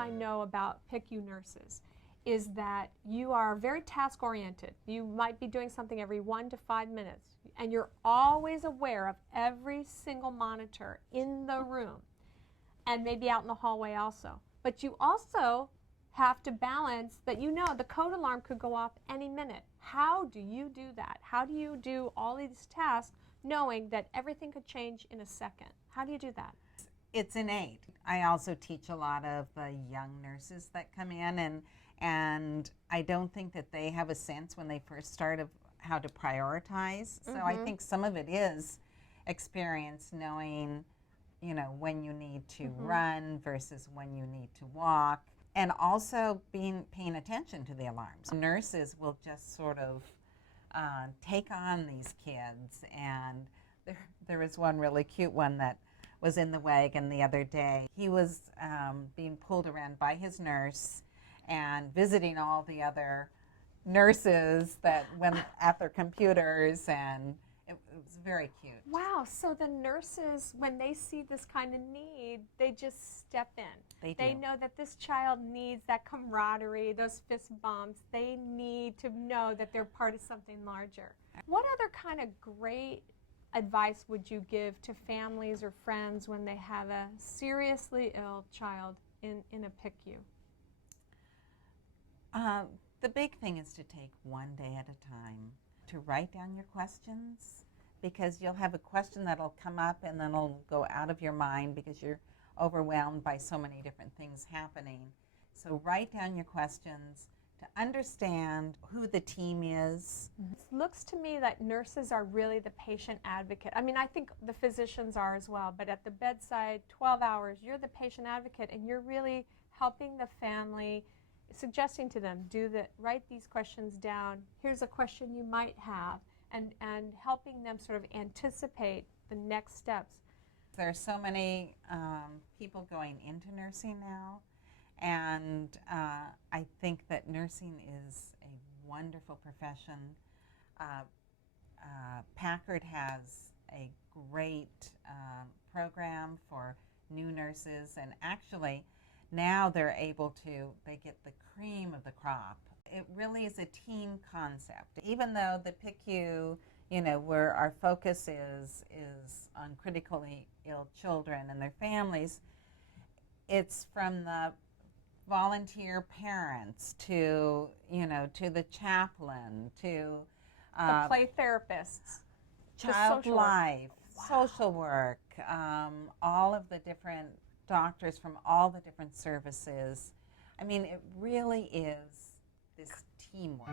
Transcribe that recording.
I know about PICU nurses is that you are very task oriented. You might be doing something every 1 to 5 minutes, and you're always aware of every single monitor in the room and maybe out in the hallway also. But you also have to balance that the code alarm could go off any minute. How do you do that? How do you do all these tasks knowing that everything could change in a second? How do you do that? It's innate. I also teach a lot of the young nurses that come in, and I don't think that they have a sense when they first start of how to prioritize. So I think some of it is experience, knowing, when you need to run versus when you need to walk, and also paying attention to the alarms. Nurses will just sort of take on these kids, and there was one really cute one that was in the wagon the other day. He was being pulled around by his nurse and visiting all the other nurses that went at their computers, and it was very cute. Wow, so the nurses, when they see this kind of need, they just step in. They know that this child needs that camaraderie, those fist bumps. They need to know that they're part of something larger. What other kind of great advice would you give to families or friends when they have a seriously ill child in a PICU? The big thing is to take one day at a time, to write down your questions, because you'll have a question that'll come up and then it'll go out of your mind because you're overwhelmed by so many different things happening. So write down your questions to understand who the team is. It looks to me that nurses are really the patient advocate. I mean, I think the physicians are as well, but at the bedside, 12 hours, you're the patient advocate, and you're really helping the family, suggesting to them, write these questions down. Here's a question you might have, and helping them sort of anticipate the next steps. There are so many people going into nursing now, and I think that nursing is a wonderful profession. Packard has a great program for new nurses, and actually now they get the cream of the crop. It really is a team concept. Even though the PICU, where our focus is on critically ill children and their families, it's from the volunteer parents to the chaplain, to the play therapists, child life, social work, all of the different doctors from all the different services. I mean, it really is this teamwork.